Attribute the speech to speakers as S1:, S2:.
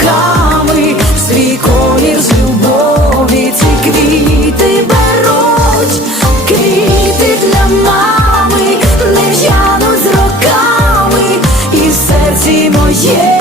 S1: квітками, свій колір з любові, ці квіти беруть, квіти для мами, не в'януть з роками, і серці моє.